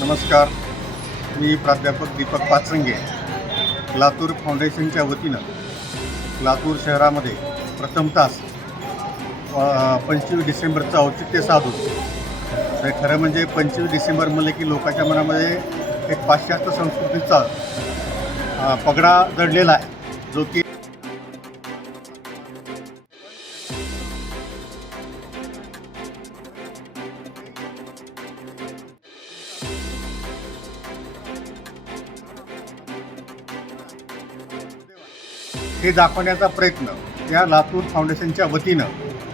नमस्कार. मी प्राध्यापक दीपक पाचरंगे लातूर फाउंडेशनच्या वतीनं लातूर शहरामध्ये प्रथम तास पंचवीस डिसेंबरचं औचित्य साधून तर खरं म्हणजे पंचवीस डिसेंबर म्हणलं की लोकांच्या मनामध्ये एक पाश्चात्य संस्कृतीचा पगडा जडलेला आहे जो की हे दाखवण्याचा प्रयत्न या लातूर फाउंडेशनच्या वतीनं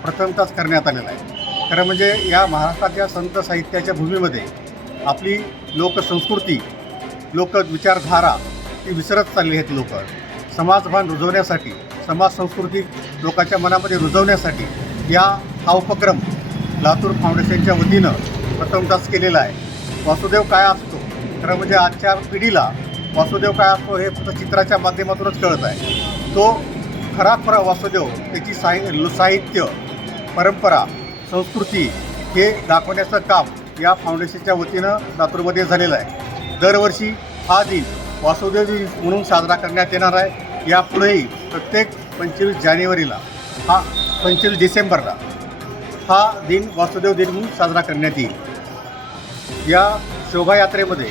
प्रथमताच करण्यात आलेला आहे. खरं म्हणजे या महाराष्ट्राच्या संत साहित्याच्या भूमीमध्ये आपली लोकसंस्कृती लोक विचारधारा ती विसरत चालली आहेत लोक. समाजभान रुजवण्यासाठी समाज संस्कृती लोकांच्या मनामध्ये रुजवण्यासाठी या हा उपक्रम लातूर फाउंडेशनच्या वतीनं प्रथमताच केलेला आहे. वासुदेव काय असतो? खरं म्हणजे आजच्या पिढीला वासुदेव काय असतो हे फक्त चित्राच्या माध्यमातूनच कळत आहे. तो खरा खरा वासुदेव त्याची साहि साहित्य परंपरा संस्कृती हे दाखवण्याचं काम या फाउंडेशनच्या वतीनं लातूरमध्ये झालेलं आहे. दरवर्षी हा दिन वासुदेव दिन म्हणून साजरा करण्यात येणार आहे. यापुढेही प्रत्येक पंचवीस जानेवारीला हा पंचवीस डिसेंबरला हा दिन वासुदेव दिन म्हणून साजरा करण्यात येईल. या शोभायात्रेमध्ये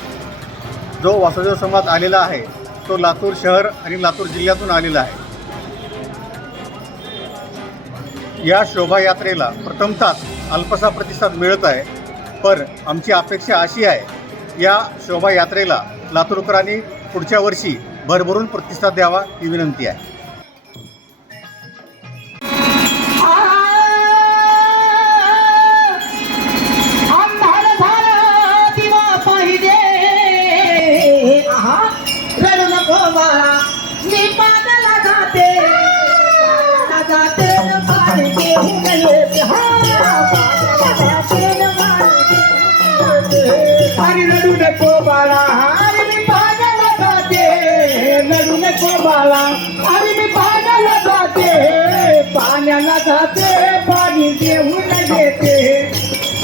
जो वासुदेव समाज आलेला आहे तो लातूर शहर आणि लातूर जिल्ह्यातून आलेला आहे. या शोभायात्रेला प्रथमताच अल्पसा प्रतिसाद मिळत आहे पण आमची अपेक्षा अशी आहे या शोभायात्रेला लातूरकरांनी पुढच्या वर्षी भरभरून प्रतिसाद द्यावा ही विनंती आहे. जाते पाणी घेऊन येते.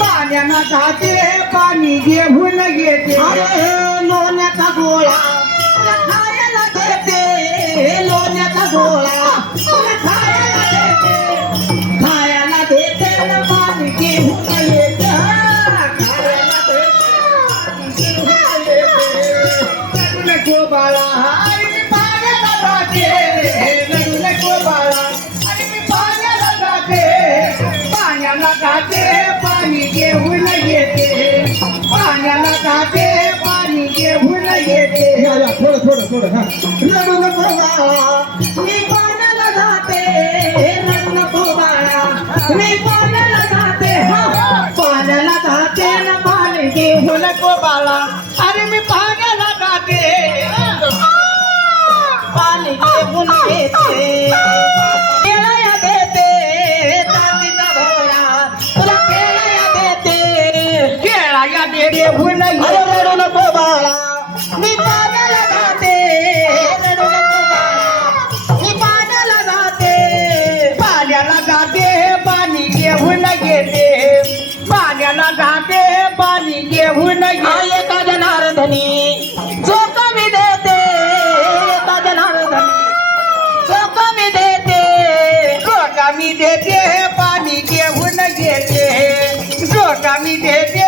पाण्याला जाते पाणी घेऊन येते. अरे लोण्याचा गोळा खायला देते. लोण्याचा गोळा खायला देते. खायला देते न पाणी घेऊन बाळा पाण्याला जाते. थोडं हा रडू नको बाळा मी पाण्याला जाते रडू नको बाळा मी पाण्याला जाते हा. पाण्याला जाते ना पाणी घेऊन नको बाळा अरे मी पाण्याला जाते पाणी घेऊन येते. केळया देते पाणी घेऊन घेते एका जनार्दनी जो कमी देते एका जनार्दनी जो कमी देते जो कमी देते पाणी घेऊन घेते जो कमी देते